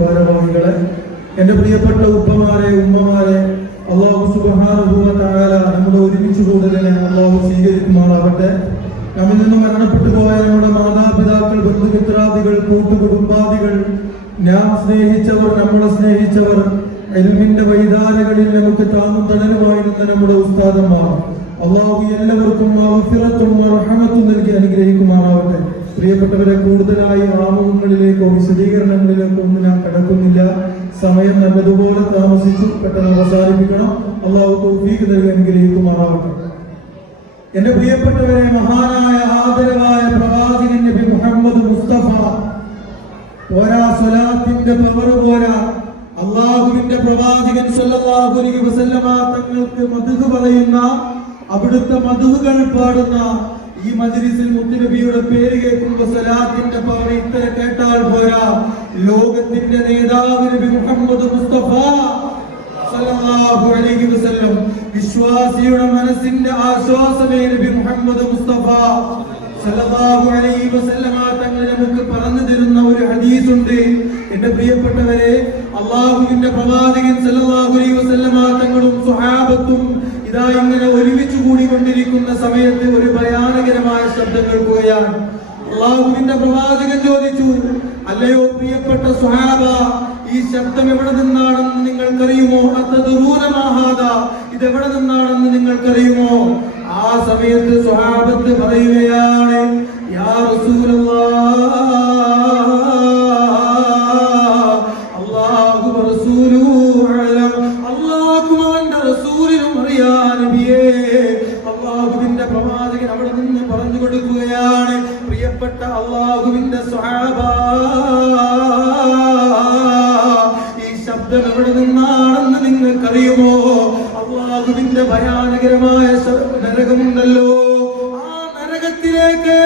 ഭാരവാഹികളെ, എന്റെ പ്രിയപ്പെട്ട ഉപ്പമാരെ, ഉമ്മമാരെ, അല്ലാഹു സുബ്ഹാനഹു വ തആല നമ്മുടെ ഒരുമിച്ച് കൂടലിനെ അല്ലാഹു സ്വീകരിക്കുമാറാകട്ടെ. നമ്മിൽ നിന്ന് മരണപ്പെട്ടു പോയ നമ്മുടെ മാതാപിതാക്കൾ, ബന്ധുമിത്രാദികൾ, കൂട്ടുകുടുംബാദികൾ, നാം സ്നേഹിച്ചവർ, നമ്മളെ സ്നേഹിച്ചവർ, ഇൽമിന്റെ വൈതാരകളിൽ നമുക്ക് താങ്ങും തണലുമായിരുന്ന നമ്മുടെ ഉസ്താദന്മാർ, അല്ലാഹു എല്ലാവർക്കും മഗ്ഫിറത്തും റഹ്മത്തും നൽകി അനുഗ്രഹിക്കുമാറാവട്ടെ. പ്രിയപ്പെട്ടവരെ, കൂടുതലായി ആമുഖങ്ങളിലേക്കോ വിശദീകരണങ്ങളിലേക്കോ ഒന്നും ഞാൻ കടക്കുന്നില്ല. സമയം നല്ലതുപോലെ താമസിച്ചു, പെട്ടെന്ന് അവസാനിപ്പിക്കണം. അല്ലാഹു തൗഫീഖ് നൽകി അനുഗ്രഹിക്കുമാറാവട്ടെ. എന്റെ പ്രിയപ്പെട്ടവരെ, മഹാനായ ആദരവായ പ്രവാചകൻ നബി മുഹമ്മദ് മുസ്തഫ പോരാ, സ്വലാത്തിന്റെ പവർ പോരാ, അള്ളാഹുവിന്റെ പ്രവാചകൻ സ്വല്ലല്ലാഹു അലൈഹി വസല്ലമ തങ്ങൾക്ക് മദ്ഹ് പറയുന്ന, അവിടുത്തെ മദ്ഹുകൾ പാടുന്ന ഈ മജ്ലിസിൽ മുത്തുനബിയുടെ പേര് കേൾക്കുമ്പോൾ സ്വലാത്തിന്റെ പവർ ഇത്ര കേട്ടാൽ പോരാ. ലോകത്തിന്റെ നേതാവ് നബി മുഹമ്മദ് മുസ്തഫ സല്ലല്ലാഹു അലൈഹി വസല്ലം, വിശ്വാസിയുടെ മനസ്സിന്റെ ആശ്വാസമേ നബി മുഹമ്മദ് മുസ്തഫ സല്ലല്ലാഹു അലൈഹി വസല്ലമ തങ്ങൾ നമുക്ക് പറഞ്ഞു തരുന്ന ഒരു ഹദീസ് ഉണ്ട്. എന്റെ പ്രിയപ്പെട്ടവരെ, അള്ളാഹുവിന്റെ പ്രവാചകൻ സല്ലല്ലാഹു അലൈഹി വസല്ലമ തങ്ങളും സ്വഹാബത്തും ഇതാ ഇങ്ങനെ ഒരുമിച്ച് കൂടിക്കൊണ്ടിരിക്കുന്ന സമയത്ത് ഒരു ഭയാനകരമായ ശബ്ദം കേൾക്കുകയാണ്. അള്ളാഹുവിന്റെ പ്രവാചകൻ ചോദിച്ചു, അല്ലയോ പ്രിയപ്പെട്ട സ്വഹാബ, ഈ ശബ്ദം എവിടെ നിന്നാണെന്ന് നിങ്ങൾക്കറിയുമോ? അതദറൂന മാ ഹാദാ, ഇത് എവിടെ നിന്നാണെന്ന് നിങ്ങൾക്കറിയുമോ? ആ സമയത്ത് സ്വഹാബത്ത് പറയുകയാണ്, യാ റസൂലല്ലാഹ്, അല്ലാഹു റസൂലുഹു അഅലം, അല്ലാഹുവും അവന്റെ റസൂലിനും അറിയാ നബിയേ. അല്ലാഹുവിന്റെ പ്രവാചകൻ അവിടെ നിന്ന് പറഞ്ഞു കൊടുക്കുകയാണ്, പ്രിയപ്പെട്ട അല്ലാഹുവിന്റെ സ്വഹാബ, ഈ ശബ്ദം എവിടെ നിന്നാണെന്ന് നിങ്ങൾക്കറിയുമോ? അല്ലാഹുവിന്റെ ഭയാനകരമായ നരകമുണ്ടല്ലോ, ആ നരകത്തിലേക്ക്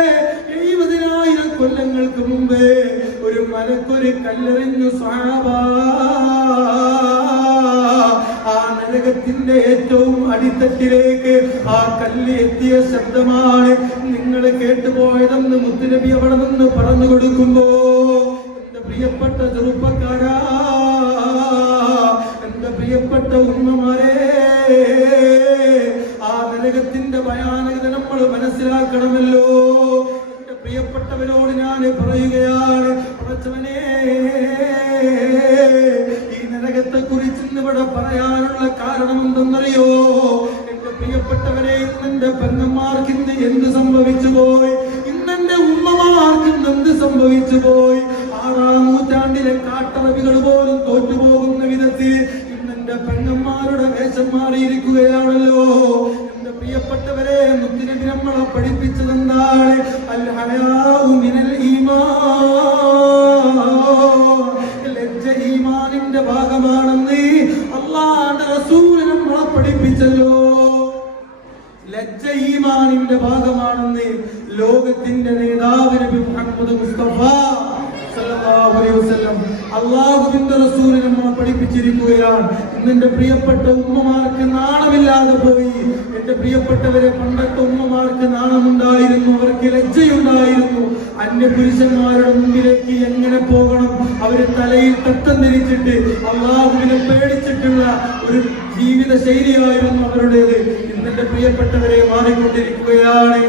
70,000 കൊല്ലങ്ങൾക്ക് മുമ്പേ ഒരു മലക്കൊരു കല്ലെറിഞ്ഞു സ്വഹാബ. ആ നരകത്തിന്റെ ഏറ്റവും അടിത്തട്ടിലേക്ക് ആ കല്ല് എത്തിയ ശബ്ദമാണ് നിങ്ങൾ കേട്ടുപോയതെന്ന് മുത്തുനബി അവിടെ നിന്ന് പറഞ്ഞു കൊടുക്കുമ്പോ, എന്റെ പ്രിയപ്പെട്ട ചെറുപ്പക്കാരാ, എന്റെ പ്രിയപ്പെട്ട ഉമ്മമാരെ, ആ നരകത്തിന്റെ ഭയാനകത നമ്മൾ മനസ്സിലാക്കണമല്ലോ. എന്റെ പ്രിയപ്പെട്ടവരോട് ഞാൻ പറയുകയാണ്, പടച്ചവനേ, ഈ നരകത്തെ കുറിച്ച് ഇവിടെ പറയാനുള്ള കാരണം എന്തെന്നറിയോ? എന്റെ പ്രിയപ്പെട്ടവരെ, ഇന്നെന്റെ പെങ്ങന്മാർക്ക് ഇന്ന് എന്ത് സംഭവിച്ചു പോയി, ഇന്നെന്റെ ഉമ്മമാർക്ക് ഇന്ന് എന്ത് സംഭവിച്ചു പോയി. 6-ാം നൂറ്റാണ്ടിലെ കാട്ടറബികൾ പോലും തോറ്റുപോകുന്ന വിധത്തിൽ ഇന്നെന്റെ പെങ്ങന്മാരുടെ വേഷം മാറിയിരിക്കുകയാണല്ലോ. എന്റെ പ്രിയപ്പെട്ടവരെ, മുത്തുനബി നമ്മളെ പഠിപ്പിച്ചതെന്താണ്? അൽ ഹയാഉ മിനൽ ഈമാൻ, ലജ്ജ ഈമാനിന്റെ ഭാഗമാണെന്ന് അല്ലാഹുവിന്റെ റസൂൽ നമ്മളെ പഠിപ്പിച്ചല്ലോ. ലജ്ജ ഈമാനിന്റെ ഭാഗമാണെന്ന് ലോകത്തിന്റെ നേതാവ് നബി മുഹമ്മദ് മുസ്തഫ സല്ലല്ലാഹു അലൈഹി വസല്ലം, അല്ലാഹുവിന്റെ റസൂൽ നമ്മളെ പഠിപ്പിച്ചിരിക്കുകയാണ്. ഇന്നെന്റെ പ്രിയപ്പെട്ട ഉമ്മമാർക്ക് നാണമില്ലാതെ പോയി. എന്റെ പ്രിയപ്പെട്ടവരെ, പണ്ടത്തെ ഉമ്മമാർക്ക് നാണമുണ്ടായിരുന്നു, അവർക്ക് ലജ്ജയുണ്ടായിരുന്നു. അന്യപുരുഷന്മാരുടെ മുമ്പിലേക്ക് എങ്ങനെ പോകണം, അവര് തലയിൽ തട്ടം ധരിച്ചിട്ട് അല്ലാഹുവിനെ പേടിച്ചിട്ടുള്ള ഒരു ജീവിത ശൈലിയായിരുന്നു അവരുടേത്. ഇന്നെന്റെ പ്രിയപ്പെട്ടവരെ മാറിക്കൊണ്ടിരിക്കുകയാണ്.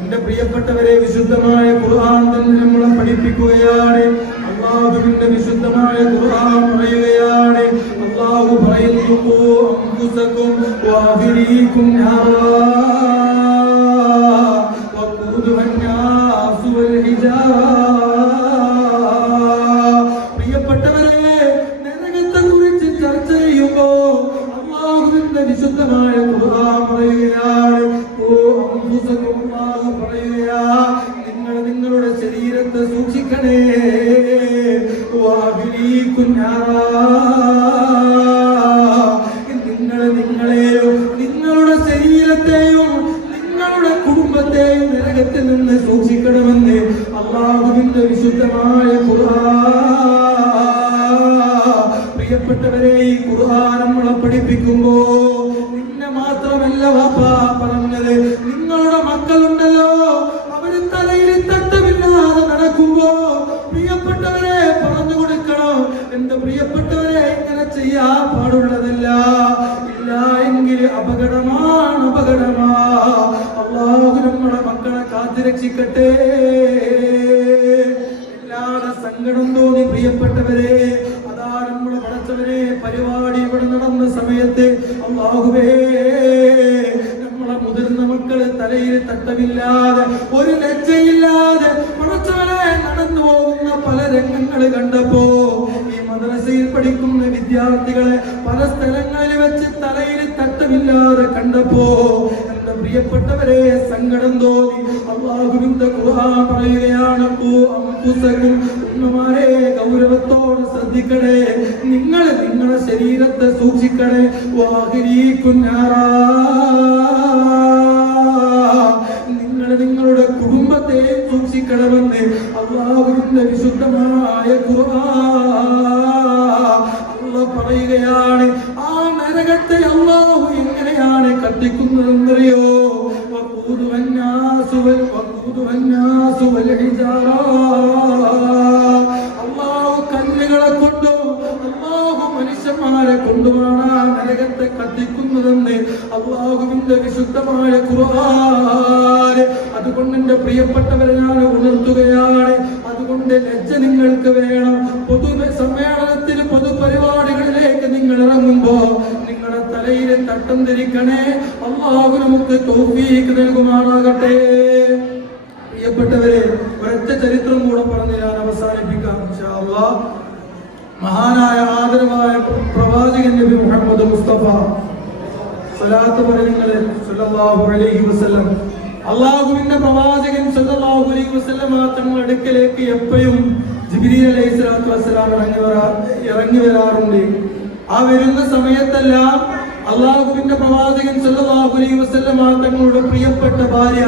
എന്റെ പ്രിയപ്പെട്ടവരെ, വിശുദ്ധമായ ഖുർആൻ തന്നെ നമ്മളെ പഠിപ്പിക്കുകയാണ്. അല്ലാഹുവിന്റെ വിശുദ്ധമായ ഖുർആൻ പറയുകയാണ്, അല്ലാഹു പറയുന്നു, അൻഫുസകും വഅഹ്ലീകും നാറാ വഖൂദുഹൻ നാസു വൽ ഹിജാറ. പ്രിയപ്പെട്ടവരെ, നരകത്തെ കുറിച്ച് ചർച്ച ചെയ്യുമ്പോൾ അല്ലാഹുവിന്റെ വിശുദ്ധമായ ഖുർആൻ പറയുകയാണ്, പറയുകയാ, നിങ്ങൾ നിങ്ങളുടെ ശരീരത്തെ സൂക്ഷിക്കണേ. നിങ്ങളെയും നിങ്ങളുടെ ശരീരത്തെയും നിങ്ങളുടെ കുടുംബത്തെയും നരകത്തിൽ നിന്ന് സൂക്ഷിക്കണമെന്ന് അല്ലാഹുവിന്റെ വിശുദ്ധമായ ഖുർആൻ. പ്രിയപ്പെട്ടവരെ, ഈ ഖുർആൻ എന്റെ പ്രിയപ്പെട്ടവരെ ഇങ്ങനെ ചെയ്യാൻ പാടുള്ളതല്ല. ഇല്ല എങ്കിൽ അപകടമാണ്, അപകടമാ. അല്ലാഹു നമ്മുടെ മക്കളെ കാത്തുരക്ഷിക്കട്ടെ. എല്ലാവരുടെ സങ്കടം തോന്നി പ്രിയപ്പെട്ടവരെ. അതാ നമ്മുടെ പടച്ചവരെ പരിപാടി ഇവിടെ നടന്ന സമയത്ത് അല്ലാഹുവേ നമ്മളെ മുതിർന്ന മക്കള് തലയിൽ തട്ടമില്ലാതെ ഒരു ലജ്ജയില്ലാതെ പടച്ചവരെ നടന്നു പോകുന്ന പല രംഗങ്ങൾ കണ്ടപ്പോ, ഈ മദ്രസയിൽ പഠിക്കുന്ന വിദ്യാർത്ഥികളെ പല സ്ഥലങ്ങളിൽ വെച്ച് തലയിൽ തട്ടമില്ലാതെ കണ്ടപ്പോ എന്റെ പ്രിയപ്പെട്ടവരെ സങ്കടം തോന്നി. അല്ലാഹുവിന്റെ ഖുർആൻ പറയുകയാണ്, ഉമ്മമാരെ ഗൗരവത്തോടെ ശ്രദ്ധിക്കണേ, നിങ്ങൾ നിങ്ങളുടെ ശരീരത്തെ സൂക്ഷിക്കണേ. നിങ്ങൾ നിങ്ങളുടെ കുടുംബത്തെ സൂക്ഷിക്കണമെന്ന് അല്ലാഹുവിന്റെ വിശുദ്ധമായ ഖുർആൻ അല്ലാഹു പറയുകയാണ്. ആ നരകത്തെ അല്ലാഹു എങ്ങനെയാണ് കത്തിക്കുന്നതെന്നറിയോ? അല്ലാഹു കല്ലുകളെ കൊണ്ടും അല്ലാഹു മനുഷ്യന്മാരെ കൊണ്ടുമാണ് ആ നരകത്തെ കത്തിക്കുന്നതെന്ന് അല്ലാഹുവിന്റെ വിശുദ്ധമായ ഖുർആൻ. അതുകൊണ്ട് എന്റെ പ്രിയപ്പെട്ടവരെ ഞാൻ ഉണർത്തുകയാണ്. അതുകൊണ്ട് ലജ്ജ നിങ്ങൾക്ക് വേണം. പൊതു സമ്മേളനത്തിന് പൊതുപരിപാടികളിലേക്ക് നിങ്ങൾ ഇറങ്ങുമ്പോ നിങ്ങളുടെ തലയിൽ തട്ടം ധരിക്കണേ. അല്ലാഹു നമുക്ക് തൗഫീഖ് നൽകുമാറാകട്ടെ. പ്രിയപ്പെട്ടവരെ, ഒരൊറ്റ ചരിത്രം കൂടെ പറഞ്ഞ് ഞാൻ അവസാനിപ്പിക്കാം ഇൻഷാ അല്ലാഹ്. മഹാനായ ആദരവായ പ്രവാചകൻ നബി മുഹമ്മദ് മുസ്തഫ സ്വലാത്ത് പറയുന്നത് സല്ലല്ലാഹു അലൈഹി വസല്ലം, അല്ലാഹുവിന്റെ പ്രവാചകൻ സല്ലല്ലാഹു അലൈഹി വസല്ലം തങ്ങളുടെ അടുക്കലേക്ക് എപ്പോഴും ജിബ്രീൽ അലൈഹിസ്സലാത്തു വസ്സലാം ഇറങ്ങി വരാറുണ്ട്. ആ വരുന്ന സമയത്തെല്ലാം അല്ലാഹുവിന്റെ പ്രവാചകൻ സല്ലല്ലാഹു അലൈഹി വസല്ലം തങ്ങളുടെ പ്രിയപ്പെട്ട ഭാര്യ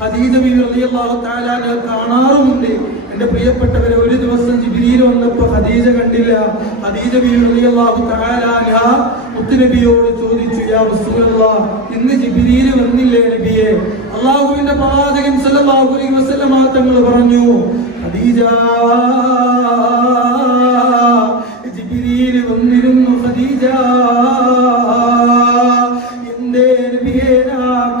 ഖദീജ ബിബി റളിയല്ലാഹു തആല കാണാറുമുണ്ട്. എന്റെ പ്രിയപ്പെട്ടവരെ, ഒരു ദിവസം ജിബ്രീൽ വന്നപ്പോൾ ഖദീജ കണ്ടില്ല. ഖദീജ ബിബി റളിയല്ലാഹു തആല മുത്തുനബിയോട് ചോദിച്ചു, യാ റസൂലല്ലാഹ്, ഇന്ന് ജിബ്രീൽ വന്നില്ലേ നബിയെ? അല്ലാഹുവിന്റെ പ്രവാചകൻ സല്ലല്ലാഹു അലൈഹി വസല്ലം തങ്ങൾ പറഞ്ഞു, ഖദീജ, ജിബ്രീൽ വന്നിരുന്നു. ഖദീജ, എന്തേ നബിയെ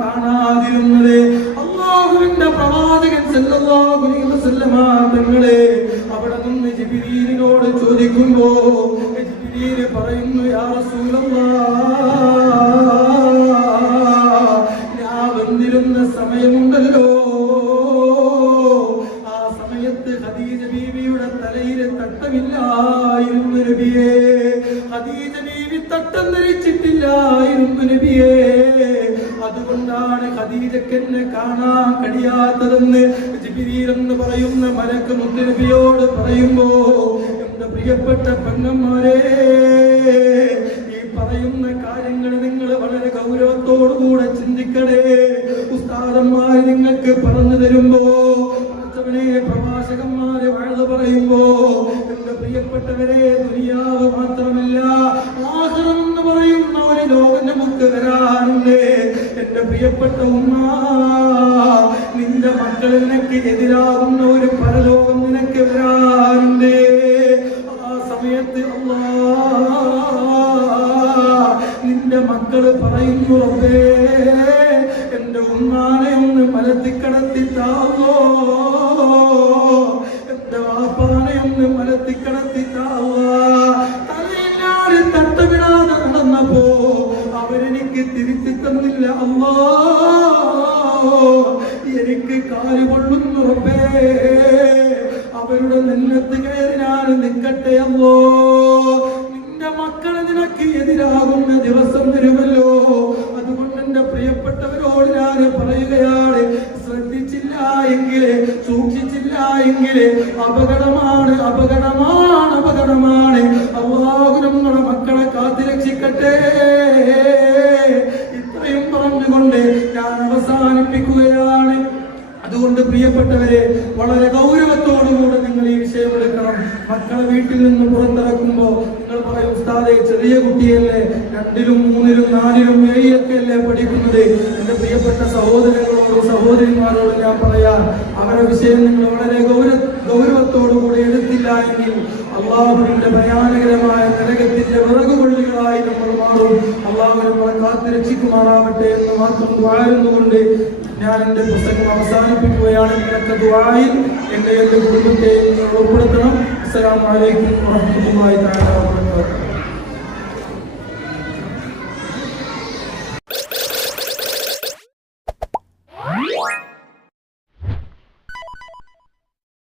കാണാതിരുന്നത്? അല്ലാഹുവിന്റെ പ്രവാചകൻ സല്ലല്ലാഹു അലൈഹി വസല്ലം തങ്ങളെ അവിടെ നിന്ന് ജിബ്രീലിനോട് ചോദിക്കുമ്പോ ജിബ്രീൽ പറയുന്നു, യാ റസൂലല്ലാഹ്, ഞാൻ വന്നിരുന്ന സമയമുണ്ടല്ലോ, ആ സമയത്ത് ഖദീജ ബീവിയുടെ തലയിൽ തട്ടമില്ലായിരുന്നു നബിയേ. ഖദീജ ബീവി തട്ടം ധരിച്ചിട്ടില്ലായിരുന്നു നബിയേ. അതുകൊണ്ടാണ് ഖദീജക്ക് എന്നെ കാണാൻ കഴിയാത്തതെന്ന് ജിബ്രീൽ എന്ന് പറയുന്ന മലക്ക് മുത്തുനബിയോട് പറയുമ്പോ, എന്റെ പ്രിയപ്പെട്ട പെങ്ങന്മാരെ, ഈ പറയുന്ന കാര്യങ്ങൾ നിങ്ങൾ വളരെ ഗൗരവത്തോടുകൂടെ ചിന്തിക്കണേ. ഉസ്താദന്മാർ നിങ്ങൾക്ക് പറഞ്ഞു തരുമ്പോ, പ്രഭാഷകന്മാരെ വഴുത് പറയുമ്പോ, എന്റെ പ്രിയപ്പെട്ടവരെ, ദുനിയാവ് മാത്രമല്ല ആഖിറം എന്ന് പറയുന്ന ഒരു ലോകം നമുക്ക് വരാനുണ്ട്. എന്റെ പ്രിയപ്പെട്ട ഉമ്മ, നിന്റെ മക്കൾ നിനക്ക് എതിരാകുന്ന ഒരു പരലോകം നിനക്ക് വരാനുണ്ട്. ആ സമയത്ത് നിന്റെ മക്കള് പറയുന്നു, റബ്ബേ, എന്റെ ഉമ്മാനെ ഒന്ന് മലത്തിക്കടത്തിത്താവോ, എന്റെ വാപ്പാനെ ഒന്ന് മലത്തിക്കടത്തിത്താവോ. തലയില്ലാതെ തട്ടമിടാതെ നടന്നപ്പോ അവരെനിക്ക് തിരിച്ചു തന്നില്ല. അല്ലാ, എനിക്ക് കാല് കൊള്ളുന്നു റബ്ബേ, അവരുടെ നെല്ലത്ത് കയറി ഞാൻ നിൽക്കട്ടെ. അല്ലോ, നിന്റെ മക്കളെ നിനക്ക് എതിരാകുന്ന ദിവസം വരുമല്ലോ. അതുകൊണ്ട് എന്റെ പ്രിയപ്പെട്ടവരോട് ഞാൻ പറയുകയാണ്, ശ്രദ്ധിച്ചില്ല എങ്കിലേ, സൂക്ഷിച്ചില്ല എങ്കിലേ അപകടമാണ്, അപകടമാണ്, അപകടമാണ്. അല്ലാഹു നമ്മുടെ മക്കളെ കാത്തുരക്ഷിക്കട്ടെ. ഇത്രയും പറഞ്ഞുകൊണ്ട് ഞാൻ അവസാനിപ്പിക്കുകയാണ്. അതുകൊണ്ട് പ്രിയപ്പെട്ടവരെ, വളരെ ഗൗരവത്തോടുകൂടെ നിങ്ങൾ ഈ വിഷയം എടുക്കണം. മക്കളെ വീട്ടിൽ നിന്ന് പുറത്തിറക്കുമ്പോൾ നിങ്ങൾ പറയും, ഉസ്താദേ, ചെറിയ കുട്ടിയല്ലേ, 2ലും 3ലും 4ലും 7ലൊക്കെ അല്ലേ പഠിക്കുന്നത്. എന്റെ പ്രിയപ്പെട്ട സഹോദരങ്ങളോടും സഹോദരിമാരോടും ഞാൻ പറയാം, അവരുടെ വിഷയം നിങ്ങൾ വളരെ ഗൗരവത്തോടുകൂടി എടുത്തില്ല എങ്കിൽ അള്ളാഹുവിന്റെ ഭയാനകരമായ നരകത്തിന്റെ വിറകുകൊള്ളികളായി നമ്മൾ മാറും. അള്ളാഹു നമ്മളെ കാത്തു രക്ഷിക്കുമാറാവട്ടെ എന്ന് മാത്രം ദുആയിരുന്നുകൊണ്ട് ഞാൻ എൻ്റെ പുസ്തകം അവസാനിപ്പിക്കുകയാണ്. ഇന്നത്തെ ദുആയിൽ എന്നെ എൻ്റെ കുടുംബത്തെ ഉൾപ്പെടുത്തണം. അസ്സലാമു അലൈക്കും വറഹ്മത്തുള്ളാഹി തആല.